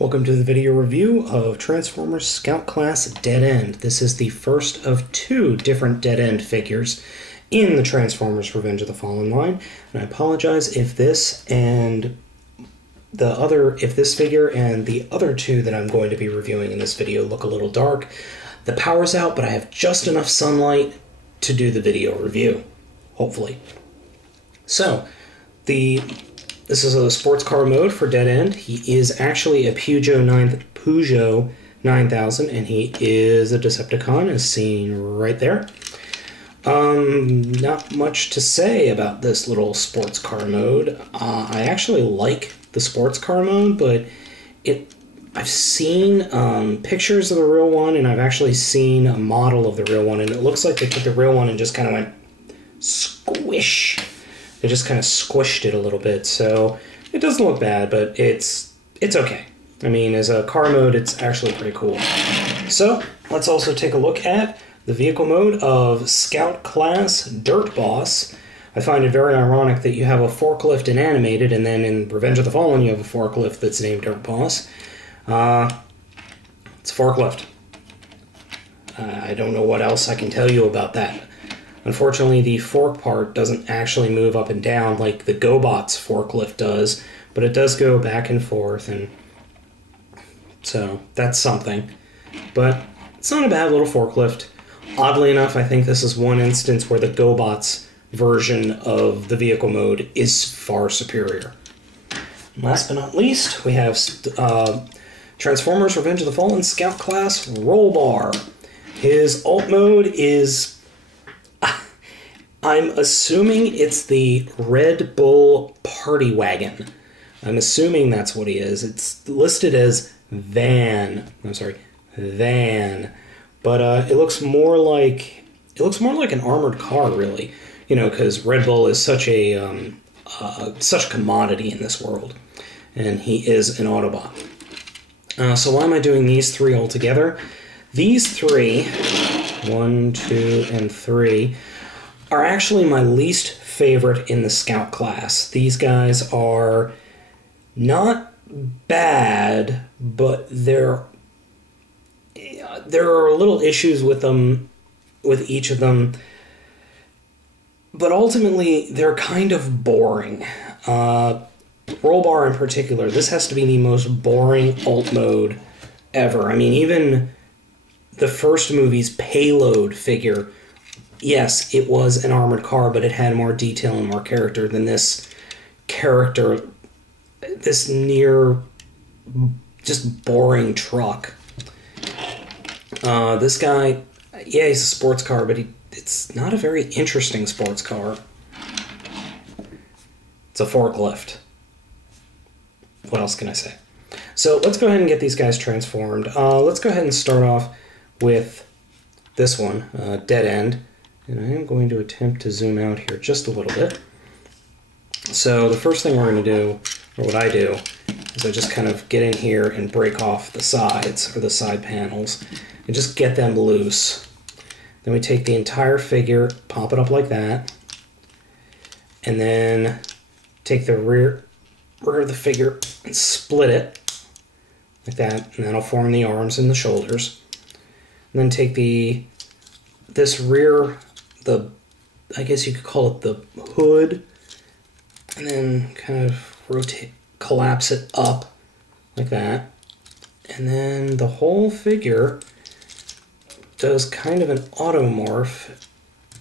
Welcome to the video review of Transformers Scout Class Deadend. This is the first of two different Deadend figures in the Transformers Revenge of the Fallen line. And I apologize if this figure and the other two that I'm going to be reviewing in this video look a little dark. The power's out, but I have just enough sunlight to do the video review, hopefully. So, this is a sports car mode for Deadend. He is actually a Peugeot 9000, and he is a Decepticon, as seen right there. Not much to say about this little sports car mode. I actually like the sports car mode, but I've seen pictures of the real one, and I've actually seen a model of the real one, and it looks like they took the real one and just kind of went squish. They just kind of squished it a little bit, so it doesn't look bad, but it's okay. I mean, as a car mode, it's actually pretty cool. So, let's also take a look at the vehicle mode of Scout Class Dirtboss. I find it very ironic that you have a forklift in animated, and then in Revenge of the Fallen you have a forklift that's named Dirtboss. It's a forklift. I don't know what else I can tell you about that. Unfortunately, the fork part doesn't actually move up and down like the GoBot's forklift does, but it does go back and forth, and so that's something. But it's not a bad little forklift. Oddly enough, I think this is one instance where the GoBot's version of the vehicle mode is far superior. And last but not least, we have Transformers Revenge of the Fallen Scout Class Rollbar. His alt mode is... I'm assuming it's the Red Bull Party Wagon. I'm assuming that's what he is. It's listed as Van. I'm sorry, Van. But it looks more like an armored car, really. You know, because Red Bull is such a commodity in this world, and he is an Autobot. So why am I doing these three all together? These three, 1, 2, and 3. Are actually my least favorite in the Scout class. These guys are not bad, but there are little issues with them, with each of them. But ultimately, they're kind of boring. Rollbar in particular, this has to be the most boring alt mode ever. I mean, even the first movie's Payload figure, yes, it was an armored car, but it had more detail and more character than this character, this near just boring truck. This guy, yeah, he's a sports car, but it's not a very interesting sports car. It's a forklift. What else can I say? So let's go ahead and get these guys transformed. Let's go ahead and start off with this one, Deadend. And I am going to attempt to zoom out here just a little bit. So the first thing we're going to do, or what I do, is I just kind of get in here and break off the sides, or the side panels, and just get them loose. Then we take the entire figure, pop it up like that, and then take the rear of the figure and split it like that, and that'll form the arms and the shoulders. And then take this rear, I guess you could call it the hood, and then kind of collapse it up like that. And then the whole figure does kind of an automorph,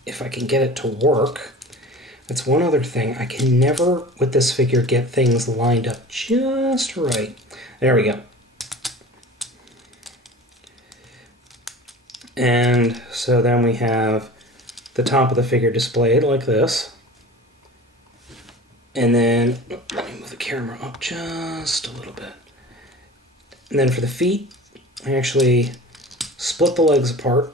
if I can get it to work. That's one other thing. I can never, with this figure, get things lined up just right. There we go. And so then we have the top of the figure displayed like this. And then, let me move the camera up just a little bit. And then for the feet, I actually split the legs apart,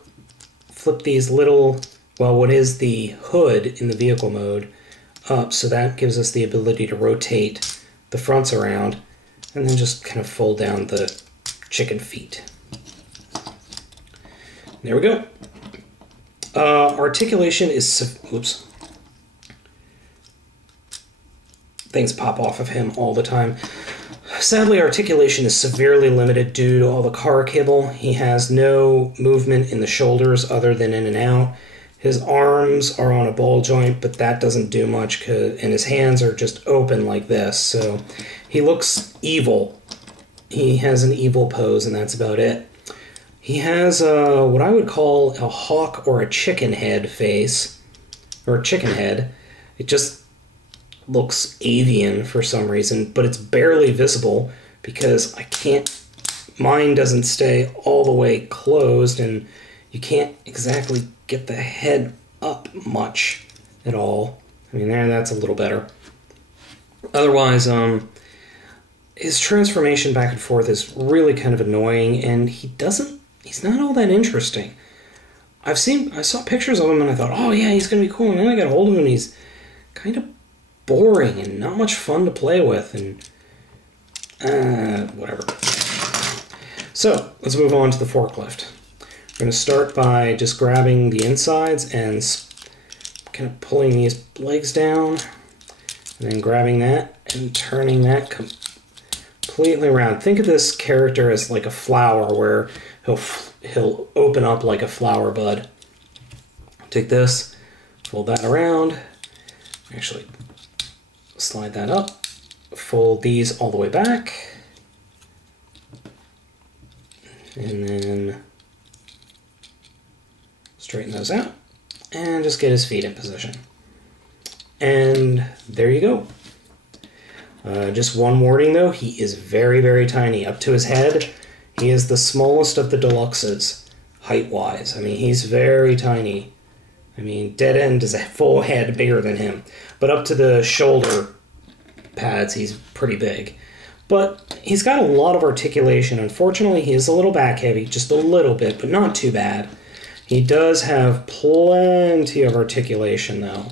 flip these little, well, what is the hood in the vehicle mode up, so that gives us the ability to rotate the fronts around, and then just kind of fold down the chicken feet. There we go. Articulation is... Oops. Things pop off of him all the time. Sadly, articulation is severely limited due to all the car kibble. He has no movement in the shoulders other than in and out. His arms are on a ball joint, but that doesn't do much, and his hands are just open like this. So he looks evil. He has an evil pose, and that's about it. He has what I would call a hawk or a chicken head face, or a chicken head. It just looks avian for some reason, but it's barely visible because mine doesn't stay all the way closed, and you can't exactly get the head up much at all. I mean, that's a little better. Otherwise, his transformation back and forth is really kind of annoying, and he's not all that interesting. I saw pictures of him and I thought, oh yeah, he's going to be cool, and then I got a hold of him and he's kind of boring and not much fun to play with, and whatever. So, let's move on to the forklift. We're going to start by just grabbing the insides and kind of pulling these legs down, and then grabbing that and turning that completely around. Think of this character as like a flower where he'll open up like a flower bud. Take this, fold that around, actually slide that up, fold these all the way back, and then straighten those out, and just get his feet in position. And there you go. Just one warning though, he is very, very tiny. Up to his head, he is the smallest of the deluxes, height-wise. I mean, he's very tiny. I mean, Deadend is a full head bigger than him. But up to the shoulder pads, he's pretty big. But he's got a lot of articulation. Unfortunately, he is a little back-heavy, just a little bit, but not too bad. He does have plenty of articulation, though.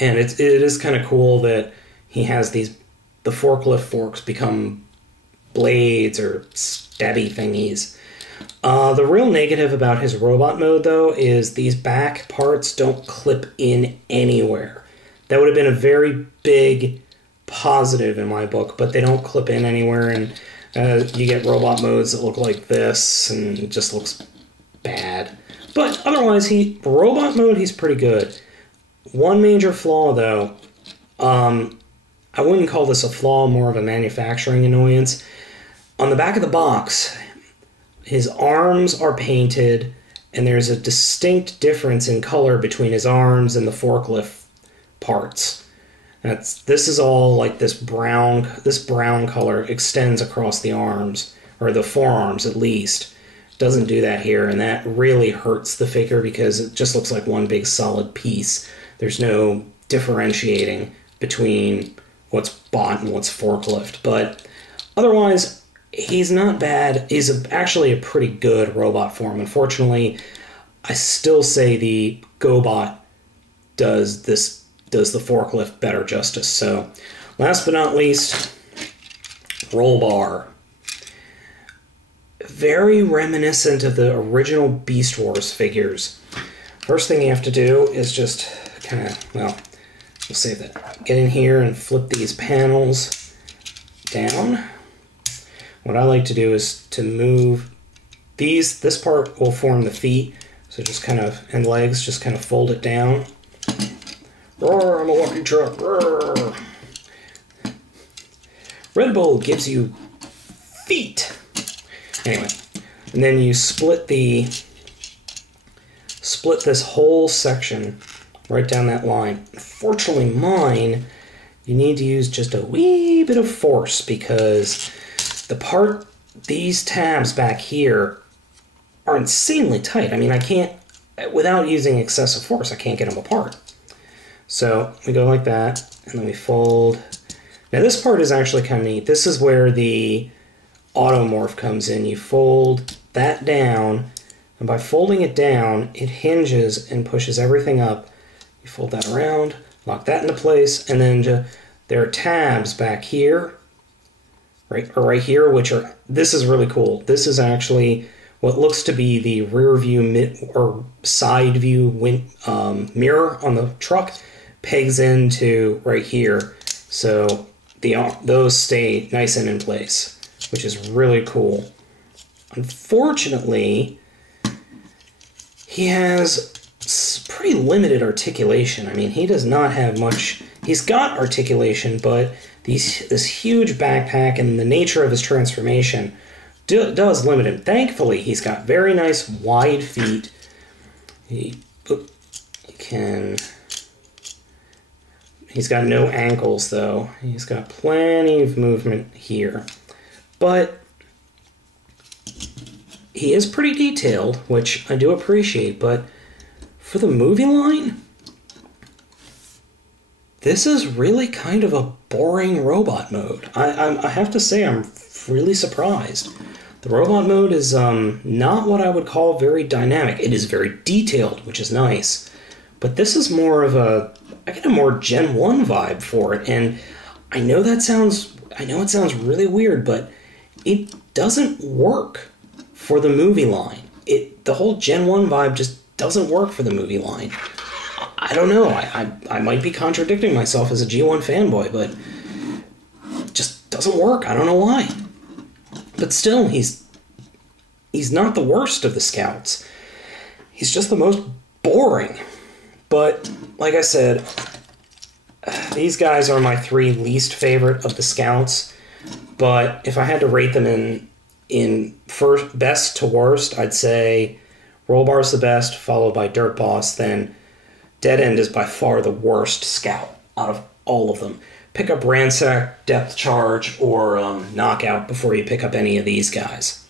And it is kind of cool that he has the forklift forks become blades or stabby thingies. The real negative about his robot mode, though, is these back parts don't clip in anywhere. That would have been a very big positive in my book, but they don't clip in anywhere, and you get robot modes that look like this, and it just looks bad. But otherwise, robot mode, he's pretty good. One major flaw, though, I wouldn't call this a flaw, more of a manufacturing annoyance. On the back of the box, his arms are painted, and there's a distinct difference in color between his arms and the forklift parts. This is all like this brown color extends across the arms, or the forearms at least. It doesn't do that here, and that really hurts the figure because it just looks like one big solid piece. There's no differentiating between what's bot and what's forklift. But otherwise, he's not bad. He's actually a pretty good robot form. Unfortunately, I still say the GoBot does the forklift better justice. So, last but not least, Rollbar. Very reminiscent of the original Beast Wars figures. First thing you have to do is just kind of, well, we'll save that. Get in here and flip these panels down. What I like to do is to move these. This part will form the feet, so just kind of, and legs, just kind of fold it down. Roar, I'm a walking truck. Roar. Red Bull gives you feet. Anyway, and then you split this whole section right down that line. Unfortunately, mine, you need to use just a wee bit of force because these tabs back here are insanely tight. I mean, I can't, without using excessive force, I can't get them apart. So we go like that, and then we fold. Now this part is actually kind of neat. This is where the automorph comes in. You fold that down, and by folding it down, it hinges and pushes everything up. You fold that around, lock that into place, and then there are tabs back here, right here, which are, this is really cool. This is actually what looks to be the rear view or side view mirror on the truck, pegs into right here. So those stay nice and in place, which is really cool. Unfortunately, he has pretty limited articulation. I mean, he does not have much. He's got articulation, but this huge backpack and the nature of his transformation does limit him. Thankfully, he's got very nice wide feet. He's got no ankles, though. He's got plenty of movement here. But he is pretty detailed, which I do appreciate, but for the movie line, this is really kind of a boring robot mode. I have to say I'm really surprised. The robot mode is not what I would call very dynamic. It is very detailed, which is nice. But this is more of I get a more Gen 1 vibe for it, and I know it sounds really weird, but it doesn't work for the movie line. The whole Gen 1 vibe just doesn't work for the movie line. I don't know. I might be contradicting myself as a G1 fanboy, but it just doesn't work. I don't know why. But still, he's not the worst of the Scouts. He's just the most boring. But, like I said, these guys are my 3 least favorite of the Scouts. But if I had to rate them in first best to worst, I'd say Rollbar's the best, followed by Dirtboss. Then Deadend is by far the worst Scout out of all of them. Pick up Ransack, Depth Charge, or Knockout before you pick up any of these guys.